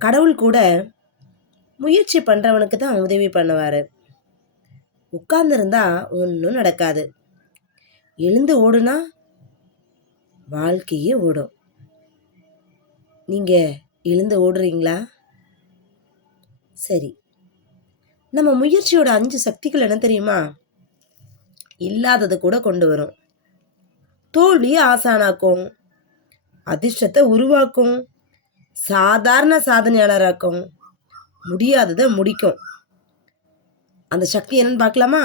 கடவுள் கூட முயற்சி பண்ணுறவனுக்கு தான் உதவி பண்ணுவார். உட்கார்ந்துருந்தா ஒன்றும் நடக்காது. எழுந்து ஓடுனா வாழ்க்கையே ஓடும். நீங்கள் எழுந்து ஓடுறீங்களா? சரி. நம்ம முயற்சியோட 5 சக்திகள் என்ன தெரியுமா? இல்லாததை கூட கொண்டு வரும். தோல்வியை ஆசானாக்கும், அதிர்ஷ்டத்தை உருவாக்கும், சாதாரண சாதனையாளராக்கும், முடியாததை முடிக்கும். அந்த சக்தி என்னன்னு பார்க்கலாமா?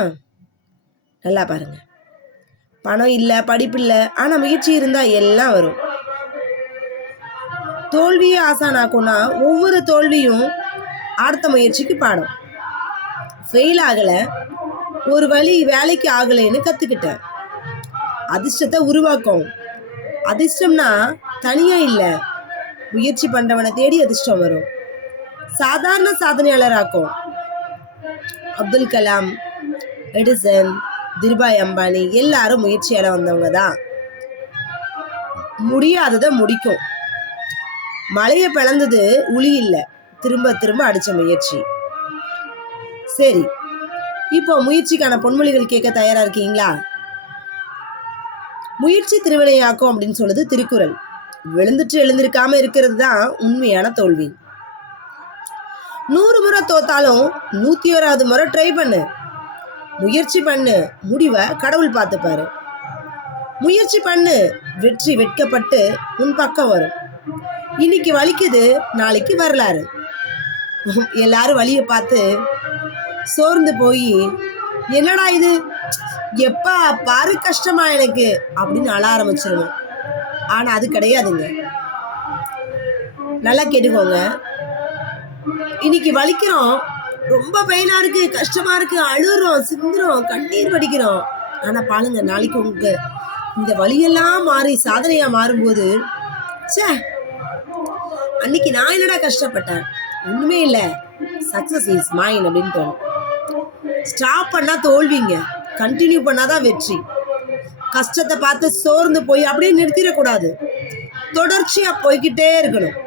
நல்லா பாருங்க. பணம் இல்லை, படிப்பு இல்லை, ஆனால் முயற்சி இருந்தால் எல்லாம் வரும். தோல்வியை ஆசானாக்கும்னா ஒவ்வொரு தோல்வியும் அடுத்த முயற்சிக்கு பாடம். ஃபெயில் ஆகலை, ஒரு வழி வேலைக்கு ஆகலைன்னு கற்றுக்கிட்டேன். அதிர்ஷ்டத்தை உருவாக்கும். அதிர்ஷ்டம்னா தனியாக இல்லை, முயற்சி பண்ணுறவனை தேடி அதிர்ஷ்டம் வரும். சாதாரண சாதனையாளராக்கும். அப்துல் கலாம், எடிசன், திருபாய் அம்பானி எல்லாரும் முயற்சியால் வந்தவங்க தான். முடியாததை முடிக்கும். மலையை பிளந்தது உளி இல்லை, திரும்ப திரும்ப அடித்த முயற்சி. சரி, இப்போ முயற்சிக்கான பொன்மொழிகள் கேட்க தயாரா இருக்கீங்களா? முயற்சி திருவினையாக்கும் அப்படின்னு சொல்லுது திருக்குறள். விழுந்துட்டு எழுந்திருக்காம இருக்கிறது தான் உண்மையான தோல்வி. 100 முறை தோத்தாலும் 101வது முறை ட்ரை பண்ணு. முயற்சி பண்ணு, முடிவை கடவுள் பார்த்துப்பாரு. முயற்சி பண்ணு, வெற்றி வெட்கப்பட்டு உன் பக்கம் வரும். இன்னைக்கு வலிக்குது, நாளைக்கு வரலாறு. எல்லாரும் வலியை பார்த்து சோர்ந்து போய் என்னடா இது, எப்பா பாரு கஷ்டமா எனக்கு அப்படின்னு அழ ஆரம்பிச்சிருவோம். ஆனா அது கிடையாதுங்க. நல்லா கேட்டுக்கோங்க. இன்னைக்கு வலிக்கிறோம், ரொம்ப பெயினா இருக்கு, கஷ்டமா இருக்கு, அழுறோம், சிந்துறோம், கண்ணீர் வடிக்கிறோம். ஆனா பாருங்க, நாளைக்கு உங்க இந்த வலியெல்லாம் மாறி சாதனையா மாறும்போது, சே அன்னைக்கு நான் என்னடா கஷ்டப்பட்டேன், ஒண்ணுமே இல்லை, சக்சஸ் இஸ் மைன் அப்படின்னு தோணும். ஸ்டாப் பண்ணா தோல்விங்க, கண்டினியூ பண்ணாதான் வெற்றி. கஷ்டத்தை பார்த்து சோர்ந்து போய் அப்படியே நிறுத்திடக்கூடாது, தொடர்ச்சியா போய்கிட்டே இருக்கணும்.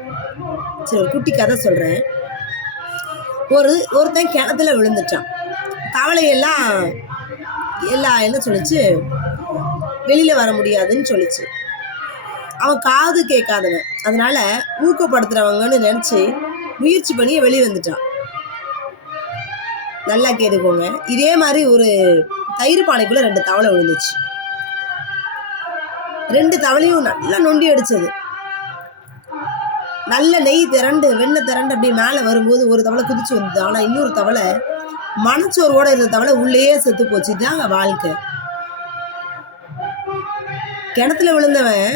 சரி, ஒரு குட்டி கதை சொல்றேன். ஒருத்தன் கிணத்துல விழுந்துட்டான். தவளையெல்லாம் என்ன சொல்லிச்சு, வெளியில வர முடியாதுன்னு சொல்லிச்சு. அவன் காது கேட்காதவன், அதனால ஊக்கப்படுத்துறவங்கன்னு நினைச்சு முயற்சி பண்ணி வெளியே வந்துட்டான். நல்லா கேட்டுக்கோங்க. இதே மாதிரி ஒரு தயிர் பானைக்குள்ள 2 தவளை விழுந்துச்சு. 2 தவளையும் நல்லா நொண்டி அடிச்சது. நல்ல நெய் திரண்டு வெண்ணெய் திரண்டு அப்படி மேலே வரும்போது ஒரு தவளை குதிச்சு வந்தது. ஆனா இன்னொரு தவளை, மனச்சோர்வோட இருந்த தவளை உள்ளேயே செத்து போச்சு. இதாங்க வாழ்க்கை. கிணத்துல விழுந்தவன்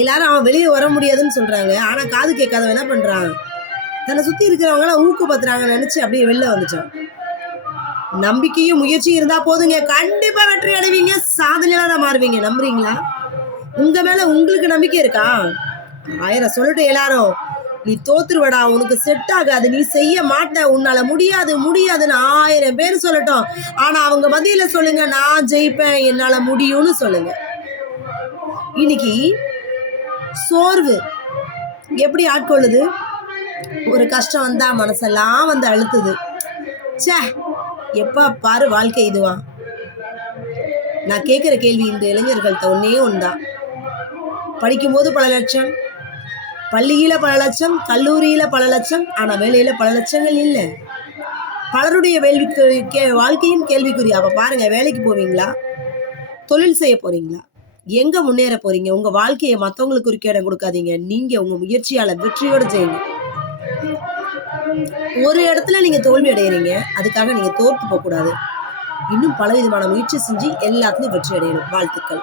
எல்லாரும் அவன் வெளியே வர முடியாதுன்னு சொல்றாங்க. ஆனா காது கேட்காதவன் என்ன பண்றான், தன்னை சுத்தி இருக்கிறவங்க எல்லாம் ஊக்கப்படுத்துறாங்கன்னு நினைச்சு அப்படியே வெளில வந்துட்டான். நம்பிக்கையும் முயற்சியும் இருந்தா போதுங்க, கண்டிப்பா வெற்றி அடைவீங்க, சாதனையாளரா மாறுவீங்க. நம்புறீங்களா? உங்க மேல உங்களுக்கு நம்பிக்கை இருக்கா? 1000 சொல்லட்டு எல்லாரும், நீ தோத்துருவடா, உனக்கு செட் ஆகாது, நீ செய்ய மாட்ட, உன்னால முடியாது முடியாதுன்னு 1000 பேர் சொல்லட்டும். ஆனா அவங்க மத்தியில சொல்லுங்க, நான் ஜெயிப்பேன், என்னால முடியும்னு சொல்லுங்க. இன்னைக்கு சோர்வு எப்படி ஆட்கொள்ளுது? ஒரு கஷ்டம் வந்தா மனசெல்லாம் வந்து அழுத்துது. சே, எப்ப பாரு வாழ்க்கை இதுவா? நான் கேட்கிற கேள்வி இந்த இளைஞர்கள்ட்ட ஒன்னே ஒன்றுதான். படிக்கும்போது பல லட்சம், பள்ளியில பல லட்சம், கல்லூரியில பல லட்சம், ஆனா வேலையில பல லட்சங்கள் இல்லை. பலருடைய வாழ்க்கையும் கேள்விக்குறி. அப்ப பாருங்க, வேலைக்கு போவீங்களா, தொழில் செய்ய போறீங்களா, எங்க முன்னேற போறீங்க? உங்க வாழ்க்கையை மத்தவங்களுக்கு குறிக்க இடம் கொடுக்காதீங்க. நீங்க உங்க முயற்சியால வெற்றியோட செய்யுங்க. ஒரு இடத்துல நீங்க தோல்வி அடைகிறீங்க, அதுக்காக நீங்க தோற்று போக கூடாது. இன்னும் பல விதமான முயற்சி செஞ்சு எல்லாத்துலயும் வெற்றி அடையணும். வாழ்த்துக்கள்.